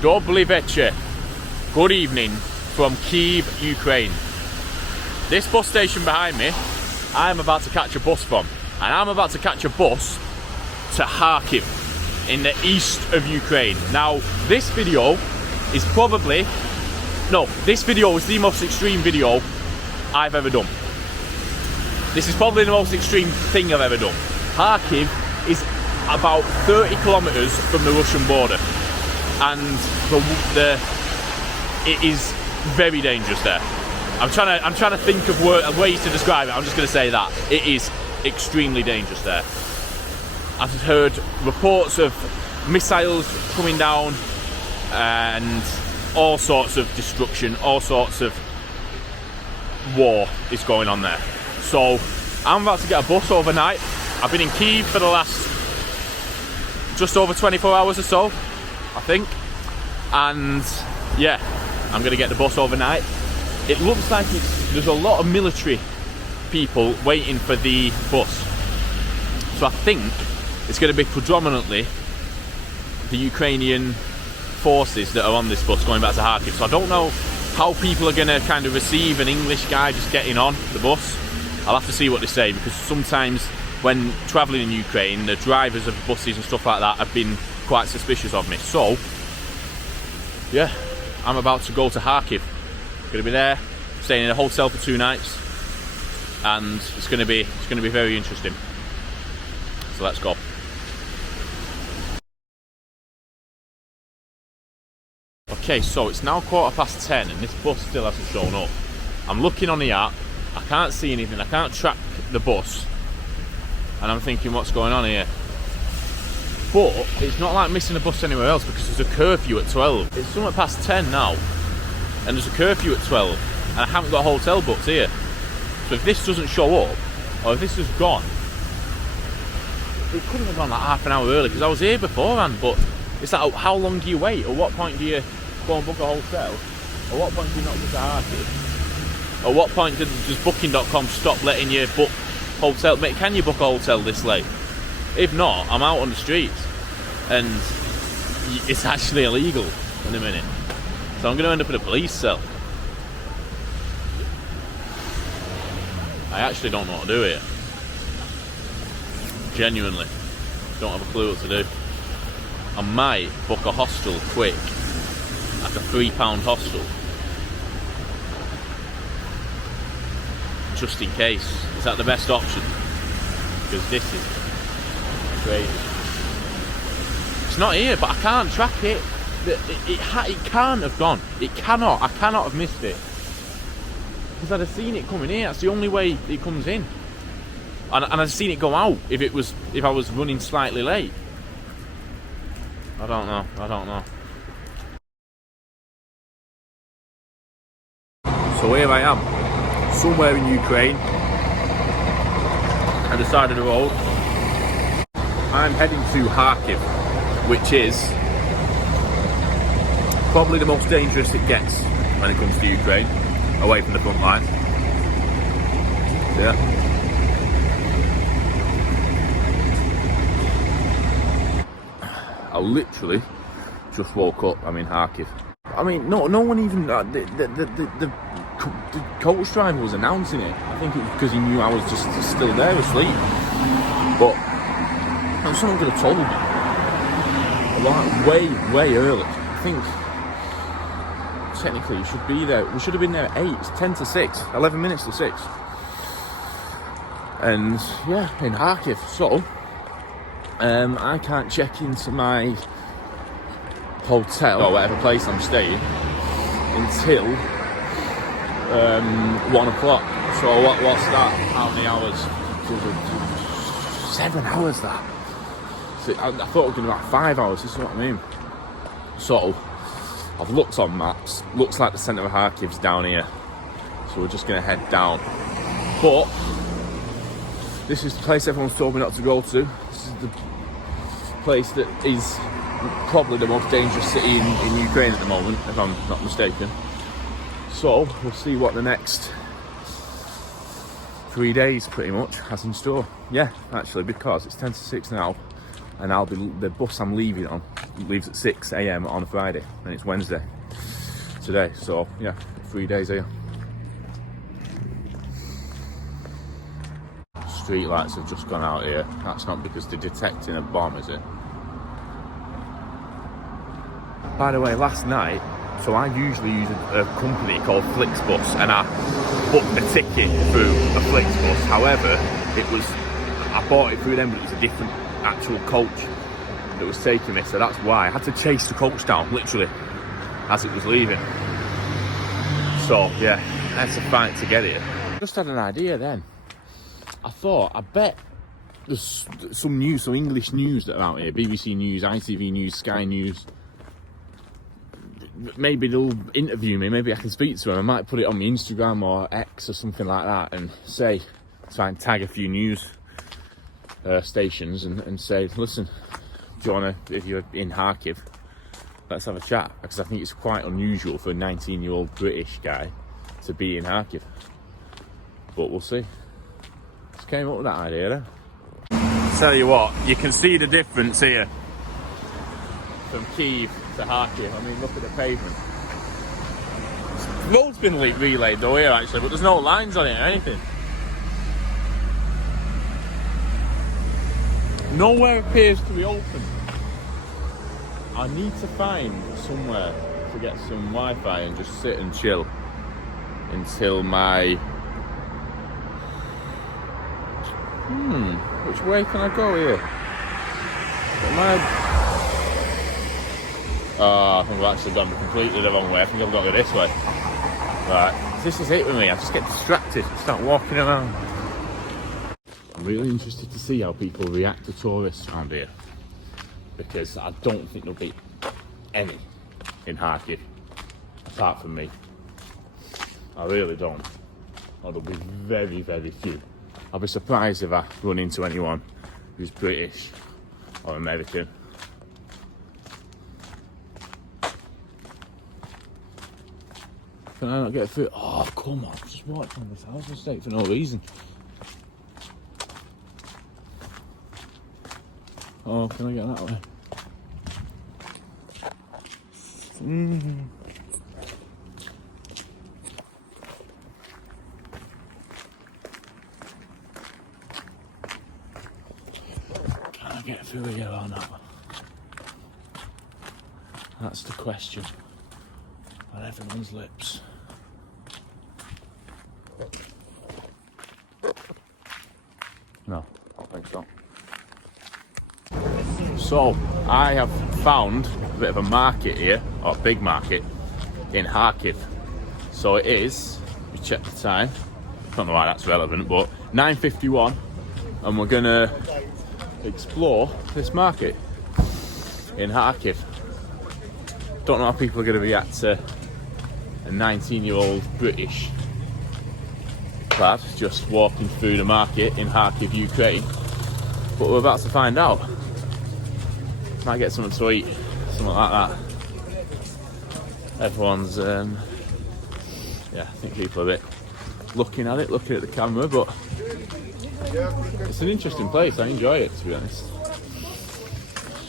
Dobry večer. Good evening from Kyiv, Ukraine. This bus station behind me, I'm about to catch a bus from. And I'm about to catch a bus to Kharkiv in the east of Ukraine. Now, this video is probably... No, this video is the most extreme video I've ever done. This is probably the most extreme thing I've ever done. Kharkiv is about 30 kilometers from the Russian border. And it is very dangerous there. I'm trying to think of ways to describe it. I'm just going to say that it is extremely dangerous there. I've heard reports of missiles coming down and all sorts of destruction, all sorts of war is going on there. So I'm about to get a bus overnight. I've been in Kyiv for the last just over 24 hours or so, I think. And yeah, I'm gonna get the bus overnight. It looks like there's a lot of military people waiting for the bus. So I think it's gonna be predominantly the Ukrainian forces that are on this bus going back to Kharkiv. So I don't know how people are gonna kind of receive an English guy just getting on the bus. I'll have to see what they say, because sometimes when traveling in Ukraine, the drivers of buses and stuff like that have been quite suspicious of me. So yeah, I'm about to go to Kharkiv. Gonna be there, staying in a hotel for 2 nights, and it's gonna be very interesting. So let's go. Okay, so it's now 10:15 and this bus still hasn't shown up. I'm looking on the app, I can't see anything, I can't track the bus, and I'm thinking, what's going on here? But it's not like missing a bus anywhere else, because there's a curfew at 12. It's somewhat past 10 now, and there's a curfew at 12, and I haven't got a hotel booked here. So if this doesn't show up, or if this has gone, it couldn't have gone like half an hour early, because I was here beforehand. But it's like, how long do you wait? At what point do you go and book a hotel? At what point do you not book a Kharkiv? At what point does booking.com stop letting you book hotel? Mate, can you book a hotel this late? If not, I'm out on the streets, and it's actually illegal in a minute. So I'm going to end up in a police cell. I actually don't know what to do here. Genuinely, don't have a clue what to do. I might book a hostel quick, like a £3 hostel, just in case. Is that the best option? Because this is crazy. It's not here, but I can't track it. It can't have gone. It cannot. I cannot have missed it, because I'd have seen it coming here. That's the only way it comes in, and I'd have seen it go out if I was running slightly late. I don't know. So here I am, somewhere in Ukraine, at the side of the road. I'm heading to Kharkiv, which is probably the most dangerous it gets when it comes to Ukraine, away from the front line. Yeah. I literally just woke up. I'm in Kharkiv. I mean, no one even. The coach driver was announcing it. I think it was because he knew I was just still there asleep. But someone could have told me. Like way early. I think technically you should be there. We should have been there at 8. It's 10 to 6. 11 minutes to 6. And yeah, in Kharkiv. So I can't check into my hotel or whatever place I'm staying until 1 o'clock. So what's that? How many hours? 7 hours that. So I thought it was going to be about 5 hours, this is what I mean. So I've looked on maps, looks like the centre of Kharkiv's down here. So we're just going to head down. But this is the place everyone's told me not to go to. This is the place that is probably the most dangerous city in Ukraine at the moment, if I'm not mistaken. So we'll see what the next 3 days pretty much has in store. Yeah, actually, because it's 10 to 6 now, and the bus I'm leaving on leaves at 6 a.m. on a Friday, and it's Wednesday today. So yeah, 3 days here. Street lights have just gone out here. That's not because they're detecting a bomb, is it? By the way, last night, so I usually use a company called Flixbus, and I booked a ticket through a Flixbus. However, I bought it through them, but it was a different actual coach that was taking me, so that's why I had to chase the coach down, literally, as it was leaving. So yeah, that's a fight to get here. Just had an idea then. I thought, I bet there's some news, some English news that are out here, BBC News, ITV News, Sky News. Maybe they'll interview me, maybe I can speak to them. I might put it on my Instagram or X or something like that and say, try and tag a few news stations and say, listen, do you want to, if you're in Kharkiv, let's have a chat, because I think it's quite unusual for a 19-year-old British guy to be in Kharkiv. But we'll see. Just came up with that idea, eh? Tell you what, you can see the difference here from Kyiv to Kharkiv. I mean, look at the pavement. The road's been relayed though here actually, but there's no lines on it or anything. Nowhere appears to be open. I need to find somewhere to get some Wi-Fi and just sit and chill until my... which way can I go here? I think I've actually gone completely the wrong way. I think I've got to go this way. Right, this is it with me. I just get distracted and start walking around. I'm really interested to see how people react to tourists around here, because I don't think there'll be any in Kharkiv apart from me. I really don't. Or there'll be very, very few. I'll be surprised if I run into anyone who's British or American. Can I not get through? Oh, come on. Just walk on this house mistake for no reason. Oh, can I get that way? Can I get through here or not? That's the question on everyone's lips. No, I don't think so. So, I have found a bit of a market here, or a big market, in Kharkiv. So it is, we check the time, I don't know why that's relevant, but 9:51, and we're gonna explore this market in Kharkiv. Don't know how people are gonna react to a 19-year-old British lad just walking through the market in Kharkiv, Ukraine, but we're about to find out. Might get something to eat, something like that. Everyone's, yeah, I think people are a bit looking at the camera, but it's an interesting place. I enjoy it, to be honest.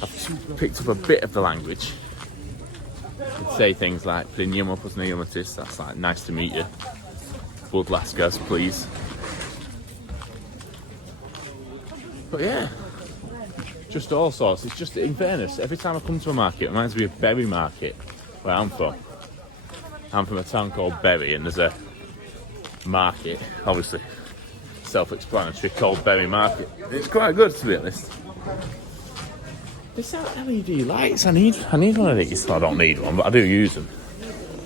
I've picked up a bit of the language. I'd say things like "Plinyama poznayomtis," that's like "nice to meet you." "Budlaskas, please." But yeah. Just all sorts. It's just, in fairness, every time I come to a market, it reminds me of Bury Market, where I'm from. I'm from a town called Bury, and there's a market, obviously self-explanatory, called Bury Market. It's quite good, to be honest. There's LED lights. I need one of these. I don't need one, but I do use them,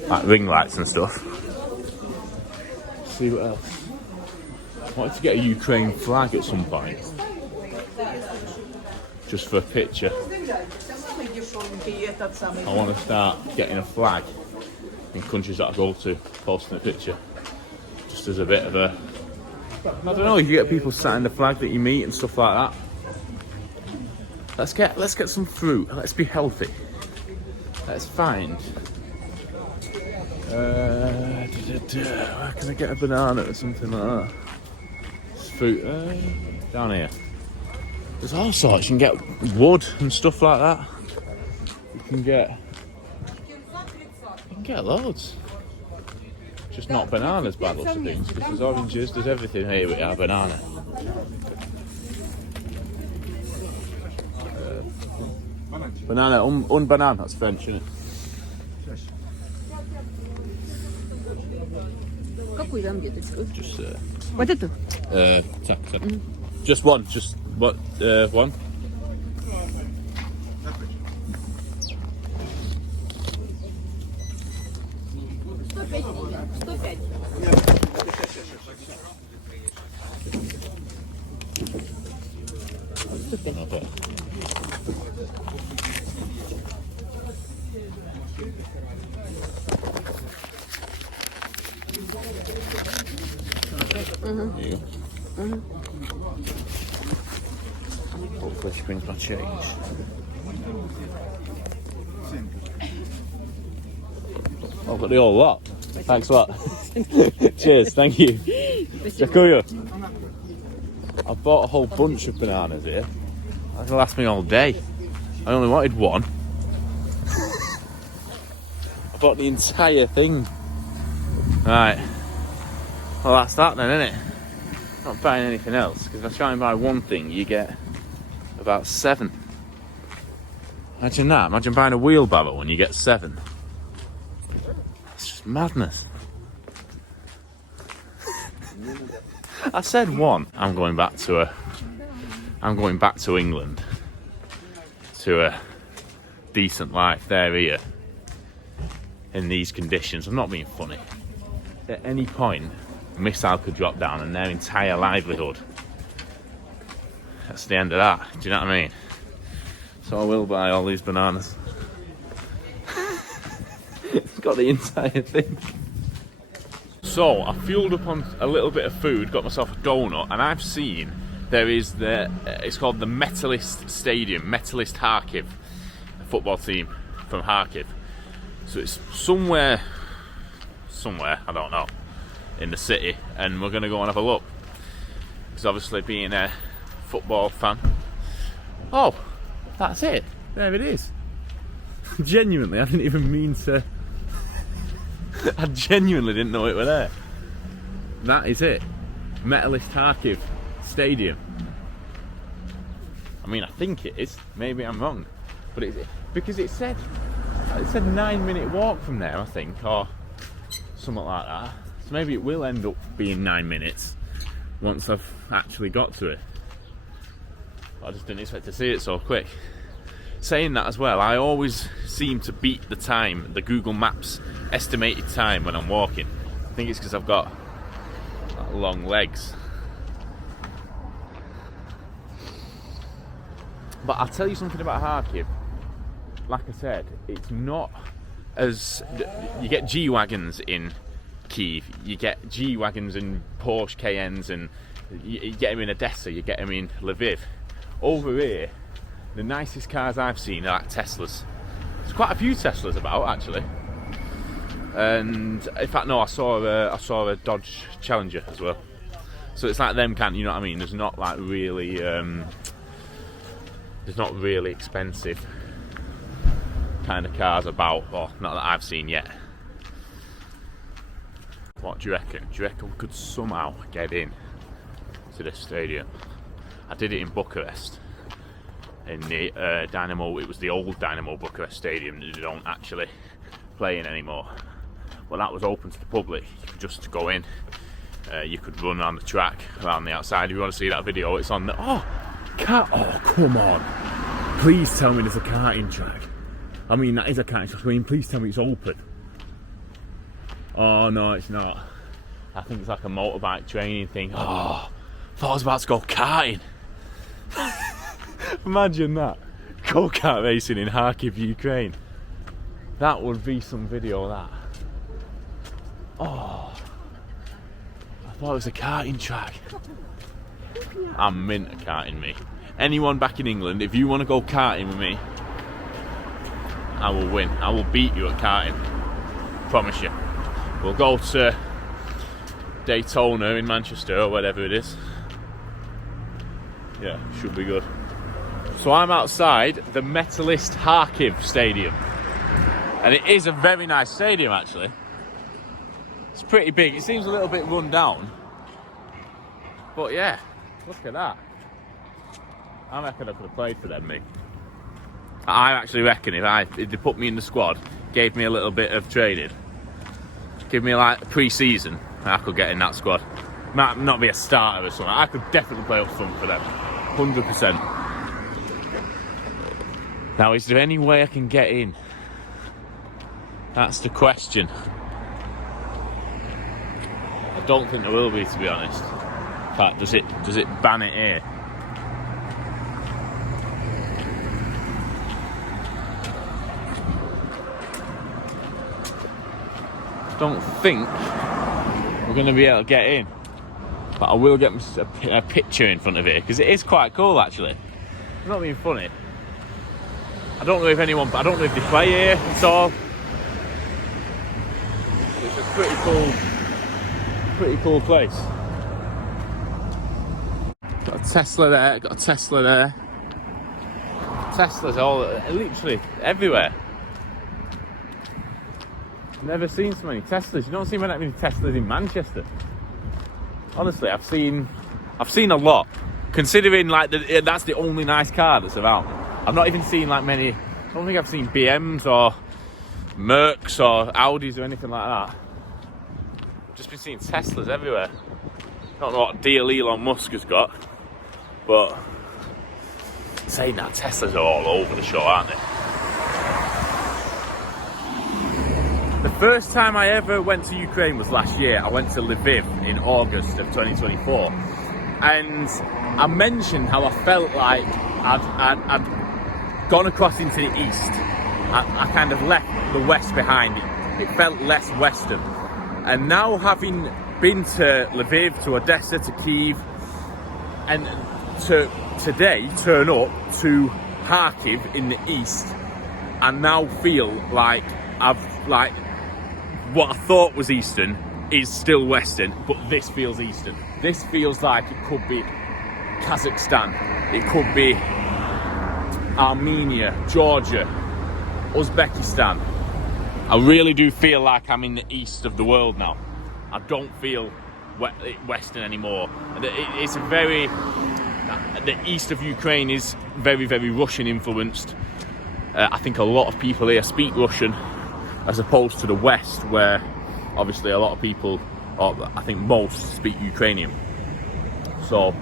like ring lights and stuff. Let's see what else. I wanted to get a Ukraine flag at some point, just for a picture. I want to start getting a flag in countries that I go to, posting a picture, just as a bit of a, I don't know, you get people signing the flag that you meet and stuff like that. Let's get some fruit. Let's be healthy. Let's find. Where can I get a banana or something like that? It's fruit down here. There's all sorts. You can get wood and stuff like that. can get loads. Just not bananas by the looks of things, because there's oranges, there's everything here with our banana. Banana, un banana, that's French, isn't it? Just Вот это? Just one, just what? One. Okay. There you go. Hopefully she brings my change. I've got the whole lot. Thanks a lot. Cheers, thank you. Dziękuję. I bought a whole bunch of bananas here. That's gonna last me all day. I only wanted one. I bought the entire thing. Right. Well, that's that then, isn't it? Not buying anything else, because if I try and buy one thing, you get about 7. Imagine that. Imagine buying a wheelbarrow and you get 7. It's just madness. I said 1. I'm going back to England, to a decent life there here in these conditions. I'm not being funny. At any point, a missile could drop down and their entire livelihood. That's the end of that. Do you know what I mean? So I will buy all these bananas. It's got the entire thing. So I fueled up on a little bit of food, got myself a donut, and I've seen there is it's called the Metalist Stadium, Metalist Kharkiv, a football team from Kharkiv. So it's somewhere, I don't know, in the city, and we're going to go and have a look. Because obviously being a football fan. Oh, that's it. There it is. Genuinely, I didn't even mean to. I genuinely didn't know it were there. That is it. Metalist Kharkiv Stadium. I mean, I think it is. Maybe I'm wrong, but because it said 9-minute walk from there, I think, or something like that. So maybe it will end up being 9 minutes once I've actually got to it. But I just didn't expect to see it so quick. Saying that as well, I always seem to beat the time, the Google Maps estimated time when I'm walking. I think it's because I've got long legs. But I'll tell you something about Kharkiv. Like I said, it's not as... You get G-Wagons in Kyiv, you get G-Wagons and Porsche Cayennes, and you get them in Odessa, you get them in Lviv. Over here, the nicest cars I've seen are like Teslas. There's quite a few Teslas about, actually. And in fact, no, I saw a Dodge Challenger as well. So it's like them kind, you know what I mean? There's not like really, there's not really expensive kind of cars about, or not that I've seen yet. What do you reckon? Do you reckon we could somehow get in to this stadium? I did it in Bucharest, in the Dynamo. It was the old Dynamo Bucharest Stadium that they don't actually play in anymore. Well, that was open to the public. You could just go in. You could run on the track around the outside. If you want to see that video, it's on the... Oh, come on. Please tell me there's a karting track. I mean, that is a karting track. I mean, please tell me it's open. Oh, no, it's not. I think it's like a motorbike training thing. Oh, I thought I was about to go karting. Imagine that. Go-kart racing in Kharkiv, Ukraine. That would be some video, that. Oh, I thought it was a karting track. I'm mint at karting, me. Anyone back in England, if you want to go karting with me, I will win. I will beat you at karting. Promise you. We'll go to Daytona in Manchester or whatever it is. Yeah, should be good. So I'm outside the Metalist Kharkiv stadium. And it is a very nice stadium, actually. It's pretty big. It seems a little bit run down. But yeah, look at that. I reckon I could have played for them, me. I actually reckon if they put me in the squad, gave me a little bit of training, give me like pre-season, I could get in that squad. Might not be a starter or something. I could definitely play up front for them. 100%. Now, is there any way I can get in? That's the question. I don't think there will be, to be honest. In fact, does it ban it here? Don't think we're going to be able to get in, but I will get a picture in front of it because it is quite cool, actually. I'm not being funny. I don't know if they play here at all. It's a pretty cool place. Got a Tesla there, Teslas all literally everywhere. Never seen so many Teslas. You don't see that many Teslas in Manchester. Honestly, I've seen a lot. Considering like that's the only nice car that's around. I've not even seen like many. I don't think I've seen BMs or Mercs or Audis or anything like that. I've just been seeing Teslas everywhere. Don't know what deal Elon Musk has got, but saying that, Teslas are all over the show, aren't they? The first time I ever went to Ukraine was last year. I went to Lviv in August of 2024. And I mentioned how I felt like I'd gone across into the east. I kind of left the west behind. It felt less western. And now having been to Lviv, to Odessa, to Kyiv, and to today turn up to Kharkiv in the east, I now feel like what I thought was Eastern is still Western, but this feels Eastern. This feels like it could be Kazakhstan, it could be Armenia, Georgia, Uzbekistan. I really do feel like I'm in the east of the world now. I don't feel Western anymore. It's the east of Ukraine is very, very Russian influenced. I think a lot of people here speak Russian, as opposed to the West, where obviously a lot of people, or I think most, speak Ukrainian. So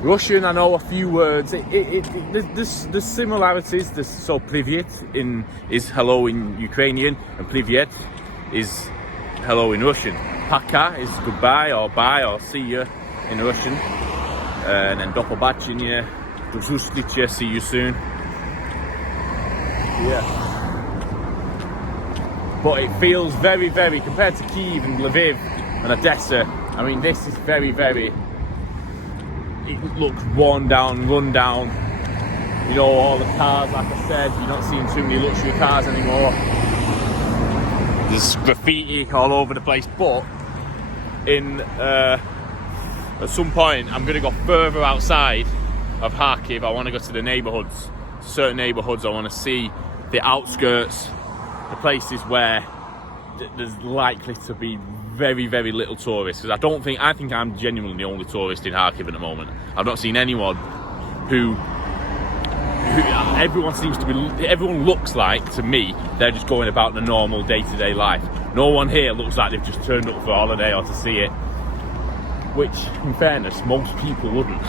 Russian, I know a few words. There's similarities. So privyet is hello in Ukrainian, and privyet is hello in Russian. Paka is goodbye or bye or see you in Russian, and then do pobачення, do zустрічі, see you soon. Yeah. But it feels very, very, compared to Kyiv and Lviv and Odessa, I mean, this is very, very, it looks worn down, run down. You know, all the cars, like I said, you're not seeing too many luxury cars anymore. There's graffiti all over the place, but at some point, I'm going to go further outside of Kharkiv. I want to go to the neighbourhoods, certain neighbourhoods. I want to see the outskirts, the places where there's likely to be very, very little tourists. Because I think I'm genuinely the only tourist in Kharkiv at the moment. I've not seen anyone who everyone looks like, to me, they're just going about the normal day-to-day life. No one here looks like they've just turned up for a holiday or to see it. Which, in fairness, most people wouldn't.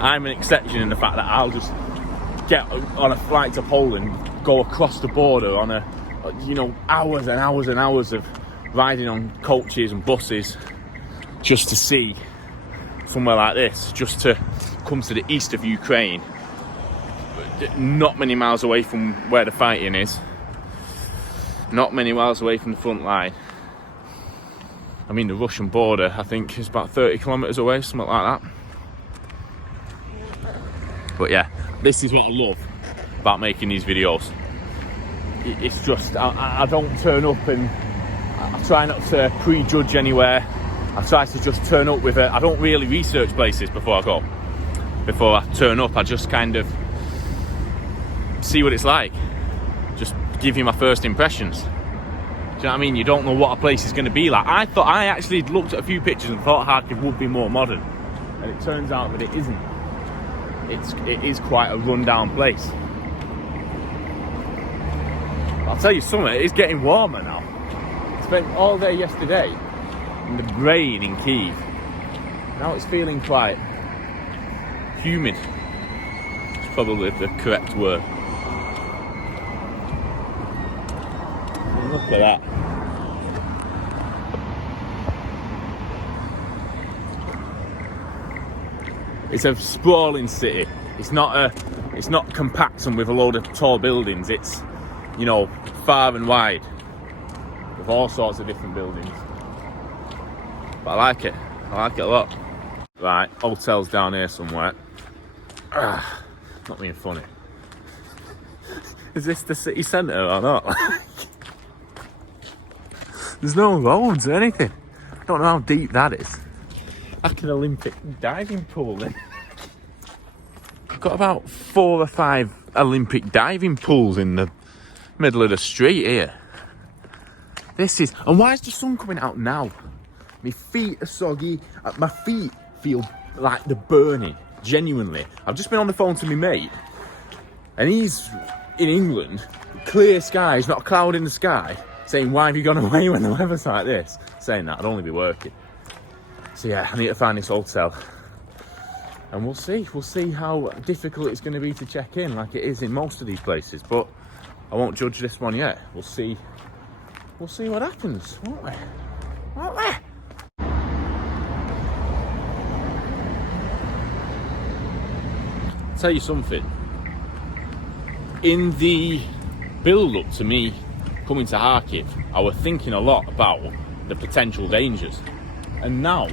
I'm an exception in the fact that I'll just get on a flight to Poland, go across the border on hours and hours and hours of riding on coaches and buses just to see somewhere like this, just to come to the east of Ukraine, not many miles away from where the fighting is, not many miles away from the front line. I mean, the Russian border, I think, is about 30 kilometres away, something like that. But yeah, this is what I love about making these videos. It's just, I don't turn up and I try not to prejudge anywhere. I try to just turn up with I don't really research places before I go. before I turn up. I just kind of see what it's like. Just give you my first impressions. Do you know what I mean? You don't know what a place is going to be like. I actually looked at a few pictures and thought Kharkiv would be more modern, and it turns out that it isn't. It is quite a rundown place. I'll tell you something, it is getting warmer now. I spent all day yesterday in the rain in Kyiv. Now it's feeling quite humid. It's probably the correct word. Look at that. It's a sprawling city. It's not compact and with a load of tall buildings. It's, you know, far and wide with all sorts of different buildings. But I like it. I like it a lot. Right, hotels down here somewhere. Not being funny. Is this the city centre or not? There's no roads or anything. I don't know how deep that is. Like an Olympic diving pool then. I've got about 4 or 5 Olympic diving pools in the middle of the street here. This is... And why is the sun coming out now? My feet are soggy. My feet feel like they're burning. Genuinely. I've just been on the phone to my mate. And he's in England. Clear skies, not a cloud in the sky. Saying, why have you gone away when the weather's like this? Saying that, I'd only be working. So yeah, I need to find this hotel. And we'll see how difficult it's going to be to check in, like it is in most of these places. But I won't judge this one yet. We'll see what happens, won't we? Won't we? I'll tell you something. In the build-up to me coming to Kharkiv, I was thinking a lot about the potential dangers. And now,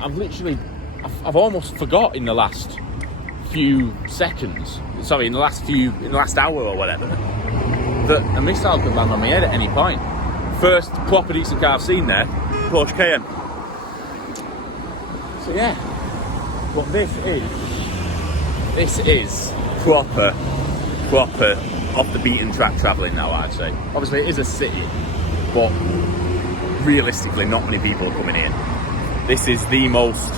I've almost forgot in the last few seconds, sorry, in the last hour or whatever, that a missile could land on my head at any point. First proper decent car I've seen there, Porsche Cayenne. So yeah, but this is proper off the beaten track travelling now, I'd say. Obviously it is a city, but realistically not many people are coming here. This is the most,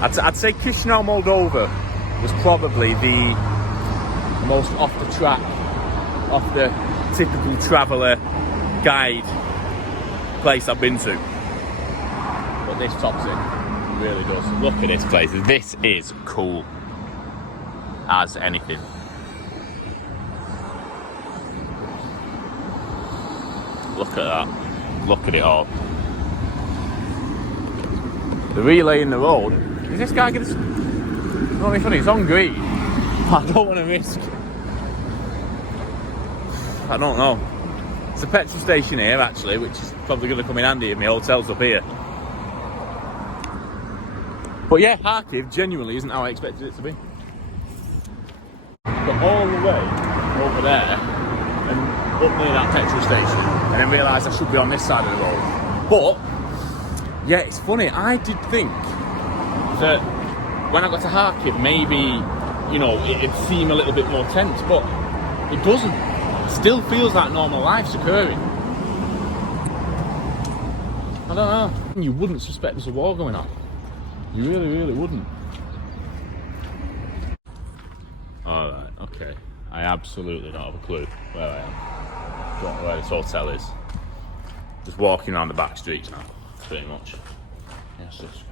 I'd say Chisinau, Moldova was probably the most off the track, off the typical traveller guide place I've been to. But this tops it, really does. Look at this place, this is cool as anything. Look at that, look at it all. The relay in the road. Is this guy gonna... Not be funny, it's on green. I don't want to risk... I don't know. It's a petrol station here actually, which is probably going to come in handy if my hotel's up here. But yeah, Kharkiv genuinely isn't how I expected it to be. But all the way over there and up near that petrol station, and then realised I should be on this side of the road. But yeah, it's funny, I did think that when I got to Kharkiv, maybe, you know, it'd seem a little bit more tense, but it doesn't. It still feels like normal life's occurring. I don't know. You wouldn't suspect there's a war going on. You really, really wouldn't. Alright, okay. I absolutely don't have a clue where I am. Don't know where this hotel is. Just walking around the back streets now, pretty much. Yes, let's go.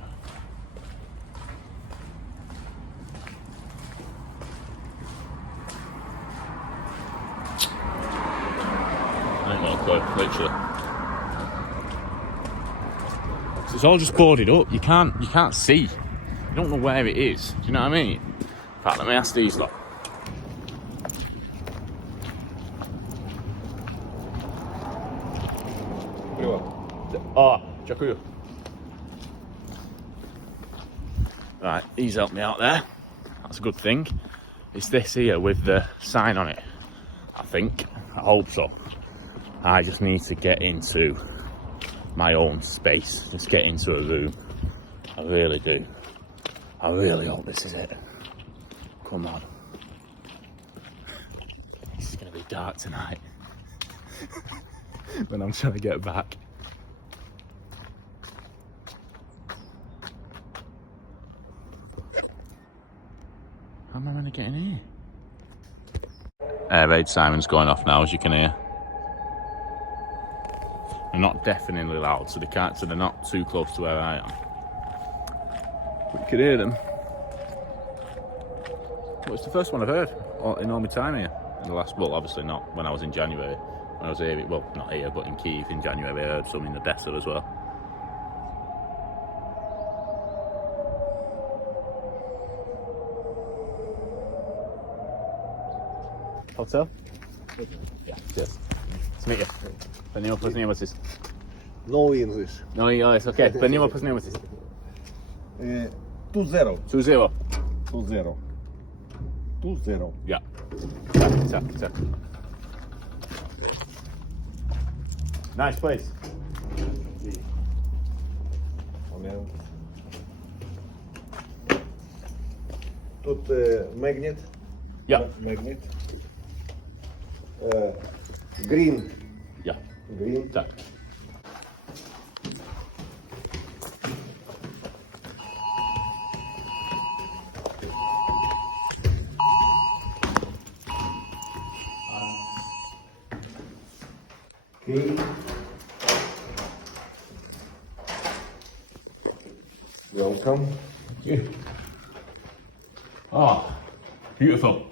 I ain't got a clue, literally. It's all just boarded up. You can't see. You don't know where it is. Do you know what I mean? In fact, let me ask these lot. Oh, Jakuyo. Right, he's helped me out there. That's a good thing. It's this here with the sign on it. I think. I hope so. I just need to get into my own space. Just get into a room. I really do. I really hope this is it. Come on. It's gonna be dark tonight. When I'm trying to get back. How am I going to get in here? Air raid siren's going off now, as you can hear. They're not deafeningly loud, so they're not too close to where I am. But you can hear them. Well, it's the first one I've heard in all my time here. In the last, well, obviously not when I was in January. When I was here, well, not here, but in Kyiv in January, I heard some in Odessa as well. Hotel? Yeah, cheers. Nice to meet you. Plenimo познакомитесь. No English. No, it's okay. Plenimo познакомитесь. 2-0. 2-0. 2-0. 2-0. Yeah. Tak. Nice place. Момент. Тут magnet. Yeah. Magnet. Green. Yeah. Green. Tak. Okay. Welcome. Oh, beautiful.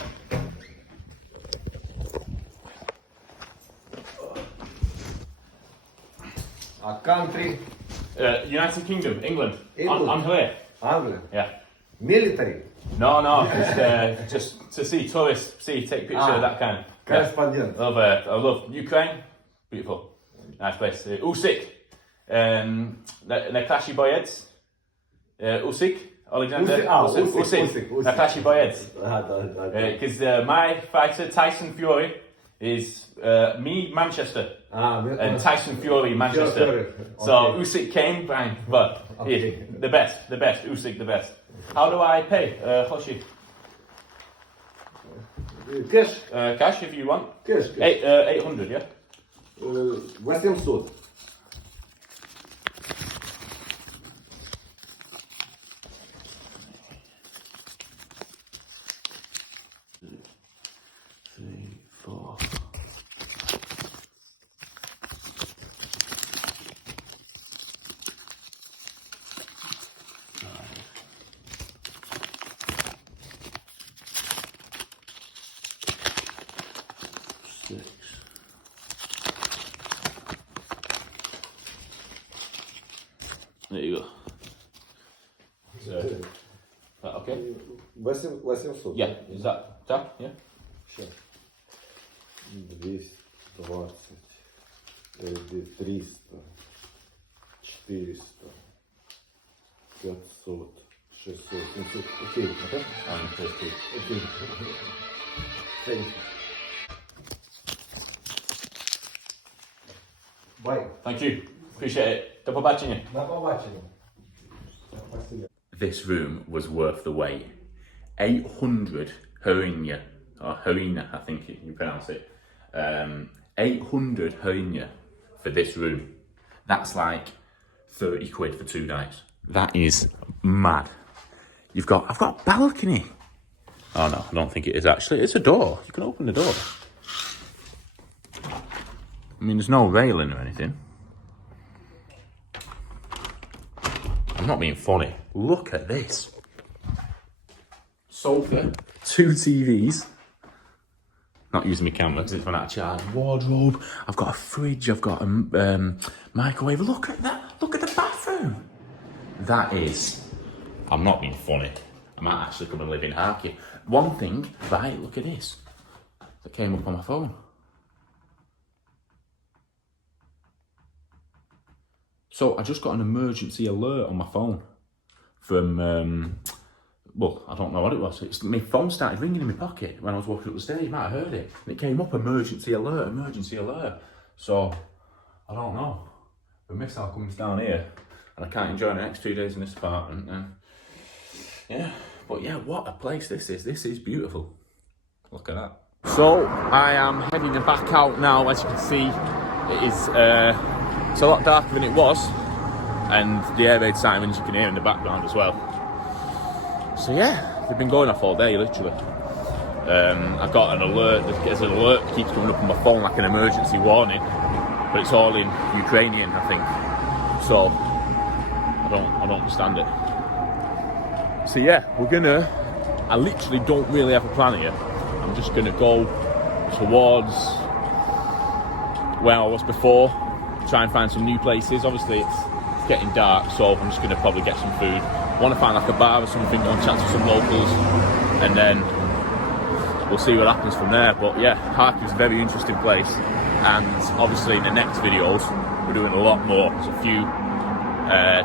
A country. United Kingdom, England. England. On here. Anglia. Yeah. Military. No, just to see tourists, take picture of that kind. Correspondent. I love Ukraine. Beautiful. Nice place. Usyk. Naklashi boyec. Usyk. Alexander. Usyk. Naklashi boyec. Because my fighter, Tyson Fury, is me, Manchester. And Tyson Fury, Manchester. Okay. So Usyk came, bang, but Okay. the best. Usyk, the best. How do I pay? Hoshi? Cash. Cash if you want. Cash. 800, yeah? 800. Three, four. Six. There you go. So, is that okay? 800. Yeah, is that? Yeah? Сейчас. 220, 300, 400, 500, 600, 700. Окей. Окей. Thank you. Bye. Thank you. Appreciate it. Do побачення. На побачення. Спасибо. This room was worth the wait. 800 hryvnia, or hryvnia, I think you pronounce it. 800 hryvnia for this room. That's like 30 quid for 2 nights. That is mad. I've got a balcony. Oh no, I don't think it is actually. It's a door. You can open the door. I mean, there's no railing or anything. I'm not being funny. Look at this. Sofa, 2 TVs. Not using my camera because it's run out of charge. Wardrobe. I've got a fridge. I've got a microwave. Look at that. Look at the bathroom. That is. I'm not being funny. I might actually come and live in Kharkiv. One thing, right? Look at this. That came up on my phone. So I just got an emergency alert on my phone from, well, I don't know what it was. My phone started ringing in my pocket when I was walking up the stairs. You might have heard it. And it came up, emergency alert, emergency alert. So, I don't know. The missile comes down here and I can't enjoy the next 2 days in this apartment. And Yeah, but yeah, what a place this is. This is beautiful. Look at that. So I am heading back out now. As you can see, it is it's a lot darker than it was, and the air raid sirens you can hear in the background as well. So yeah, they've been going off all day, literally. I got an alert. There's an alert that keeps coming up on my phone like an emergency warning, but it's all in Ukrainian, I think. So I don't understand it. So yeah, I literally don't really have a plan here. I'm just gonna go towards where I was before, try and find some new places. Obviously it's getting dark, so I'm just gonna probably get some food. I want to find like a bar or something, go and chat to some locals, and then we'll see what happens from there. But yeah, Kharkiv's a very interesting place, and obviously in the next videos we're doing a lot more. There's a few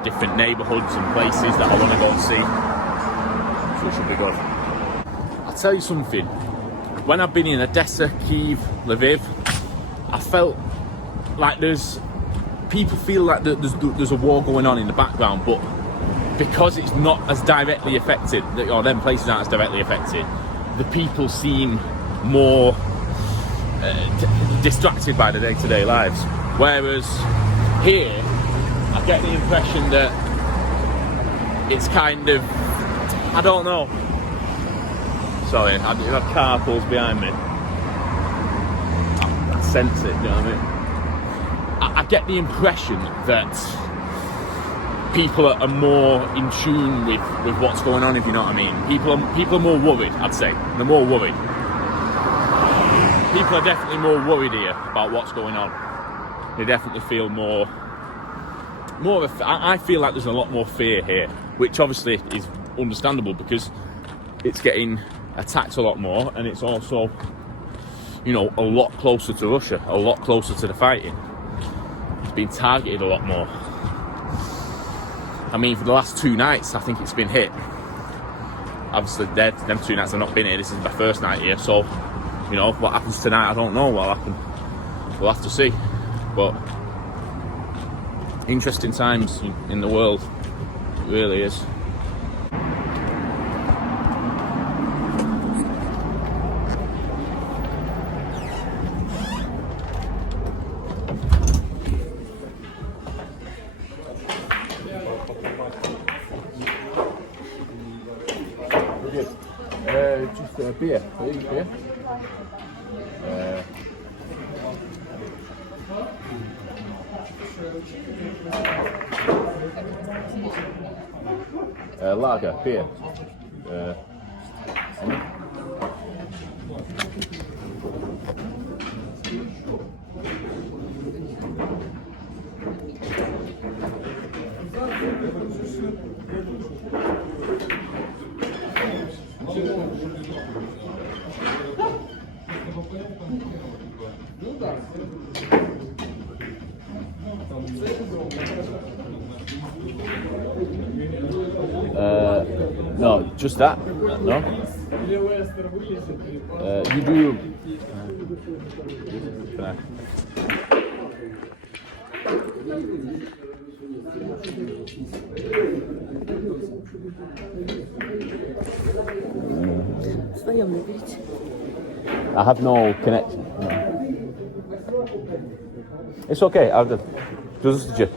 different neighbourhoods and places that I want to go and see, so it should be good. I'll tell you something, when I've been in Odessa, Kyiv, Lviv, I felt like people feel like there's a war going on in the background, but because it's not as directly affected, or them places aren't as directly affected, the people seem more distracted by the day-to-day lives. Whereas here, I get the impression that it's kind of, I don't know. Sorry, I have car pulls behind me. I sense it, you know what I mean? I get the impression that people are more in tune with what's going on, if you know what I mean. People are more worried, I'd say. They're more worried. People are definitely more worried here about what's going on. They definitely feel more of I feel like there's a lot more fear here, which obviously is understandable because it's getting attacked a lot more, and it's also, you know, a lot closer to Russia, a lot closer to the fighting. It's been targeted a lot more. I mean, for the last 2 nights, I think it's been hit. Obviously, them 2 nights I've not been here. This is my first night here, so, you know, what happens tonight, I don't know what'll happen. We'll have to see. But interesting times in the world, it really is. Just a beer, please, beer. Lager, beer. No, just that. No. You do. I have no connection. No. It's okay. I'll just do.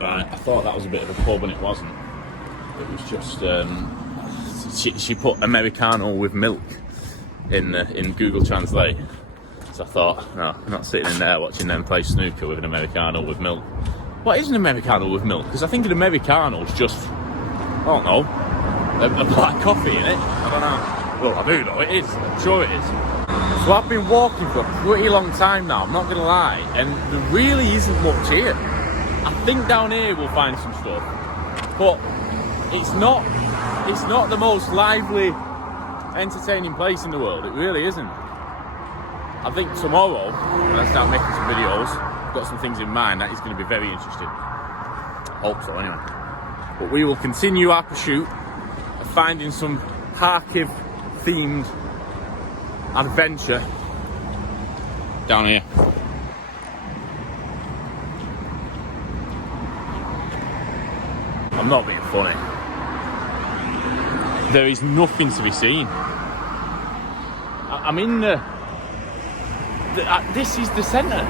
Right, I thought that was a bit of a pub and it wasn't. It was just she put Americano with milk in Google Translate. So I thought, no, I'm not sitting in there watching them play snooker with an Americano with milk. What is an Americano with milk? Because I think an Americano is just, I don't know, a black coffee in it. I don't know. Well, I do know it is. I'm sure it is. So I've been walking for a pretty long time now, I'm not going to lie, and there really isn't much here. I think down here we'll find some stuff, but it's not the most lively, entertaining place in the world. It really isn't. I think tomorrow, when I start making some videos, I've got some things in mind that is going to be very interesting. I hope so, anyway. But we will continue our pursuit of finding some Kharkiv-themed adventure down here. I'm not being funny. There is nothing to be seen. I'm in this is the centre.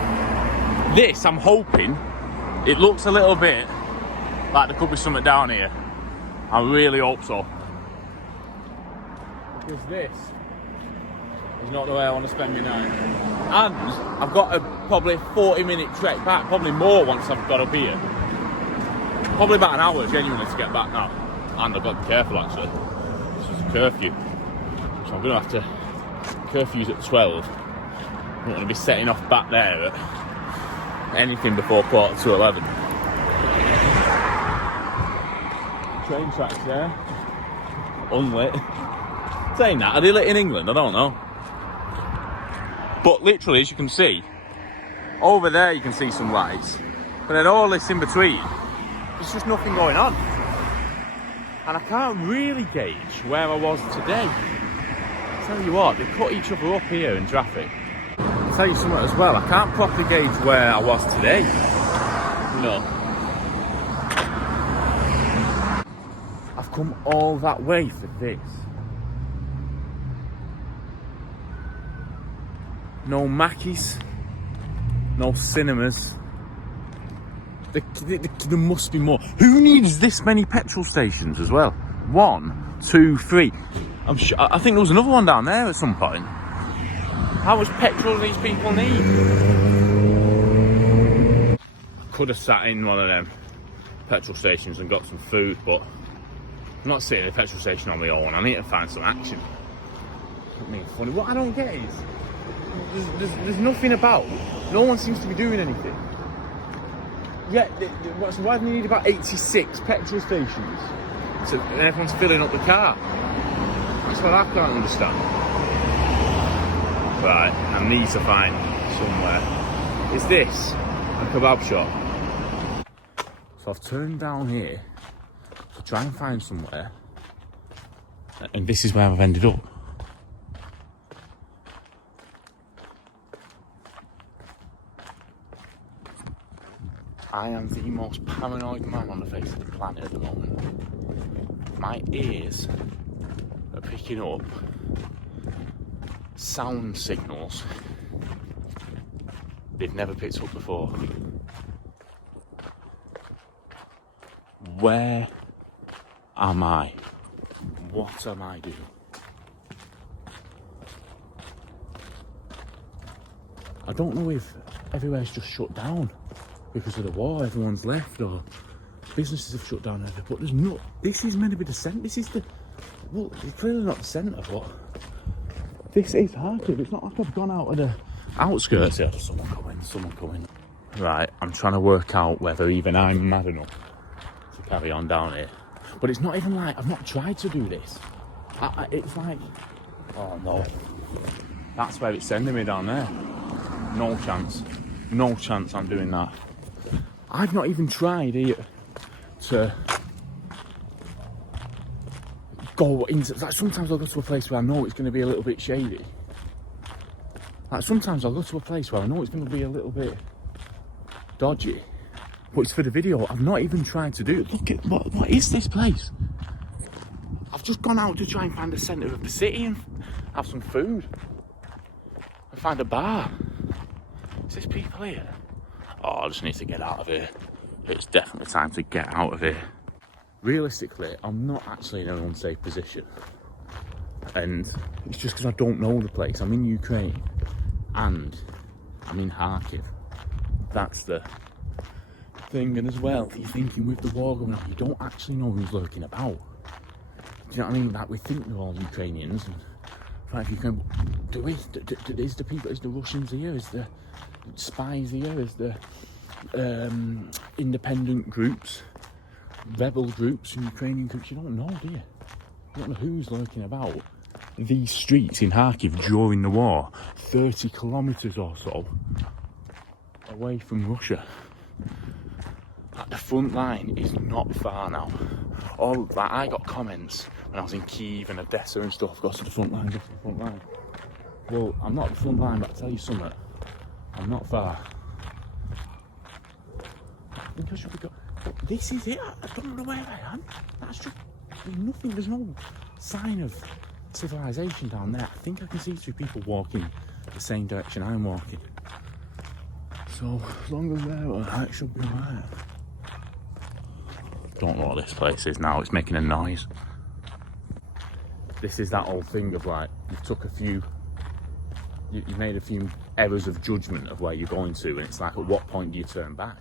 This, I'm hoping, it looks a little bit like there could be something down here. I really hope so. Because this is not the way I want to spend my night. And I've got a probably 40-minute trek back, probably more once I've got up here. Probably about an hour genuinely to get back now. And I've got to be careful actually. This is a curfew. So I'm going to have to, curfew's at 12. I'm not going to be setting off back there at anything before 11:15. Train tracks there. Unlit. Saying that, are they lit in England? I don't know. But literally, as you can see, over there you can see some lights. But then all this in between, there's just nothing going on. And I can't really gauge where I was today. I'll tell you what, they cut each other up here in traffic. I'll tell you something as well, I can't properly gauge where I was today. No. I've come all that way for this. No Mackies, no cinemas. There must be more. Who needs this many petrol stations as well? 1, 2, 3. I'm sure. I think there was another one down there at some point. How much petrol do these people need? I could have sat in one of them petrol stations and got some food, but I'm not sitting at a petrol station on my own. I need to find some action. I mean, funny. What I don't get is there's nothing about. No one seems to be doing anything. Yeah, so why do they need about 86 petrol stations? So everyone's filling up the car. That's what I can't understand. Right, I need to find somewhere. Is this a kebab shop? So I've turned down here to try and find somewhere. And this is where I've ended up. I am the most paranoid man on the face of the planet at the moment. My ears are picking up sound signals they've never picked up before. Where am I? What am I doing? I don't know if everywhere's just shut down because of the war, everyone's left, or businesses have shut down, but there's no. This is meant to be the centre. This is the. Well, it's clearly not the centre, but this is Kharkiv. It's not like I've gone out of the outskirts here. Someone coming. Right, I'm trying to work out whether even I'm mad enough to carry on down here. But it's not even like I've not tried to do this. It's like, oh no, that's where it's sending me down there. No chance I'm doing that. I've not even tried here to go into, like sometimes I'll go to a place where I know it's going to be a little bit shady. Like sometimes I'll go to a place where I know it's going to be a little bit dodgy, but it's for the video. I've not even tried to do it. Look at, what is this place? I've just gone out to try and find the centre of the city and have some food and find a bar. Is this people here? Oh, I just need to get out of here. It's definitely time to get out of here. Realistically, I'm not actually in an unsafe position. And it's just because I don't know the place. I'm in Ukraine and I'm in Kharkiv. That's the thing. And as well, you're thinking with the war going on, you don't actually know who's lurking about. Do you know what I mean? Like, we think they're all Ukrainians. And in fact, is the people, is the Russians here? Is the spies here? Is the independent groups, rebel groups, and Ukrainian groups? You don't know, do you? You don't know who's lurking about these streets in Kharkiv during the war, 30 kilometres or so away from Russia. Like, the front line is not far now. Like, I got comments when I was in Kyiv and Odessa and stuff, go to the front line. Well, I'm not at the front line, but I'll tell you something, I'm not far. I think I should be This is it. I don't know where I am. That's just nothing. There's no sign of civilization down there. I think I can see two people walking the same direction I'm walking. So as long as they're alright, it should be alright. Don't know what this place is now. It's making a noise. This is that old thing of like, you made a few errors of judgment of where you're going to, and it's like, at what point do you turn back?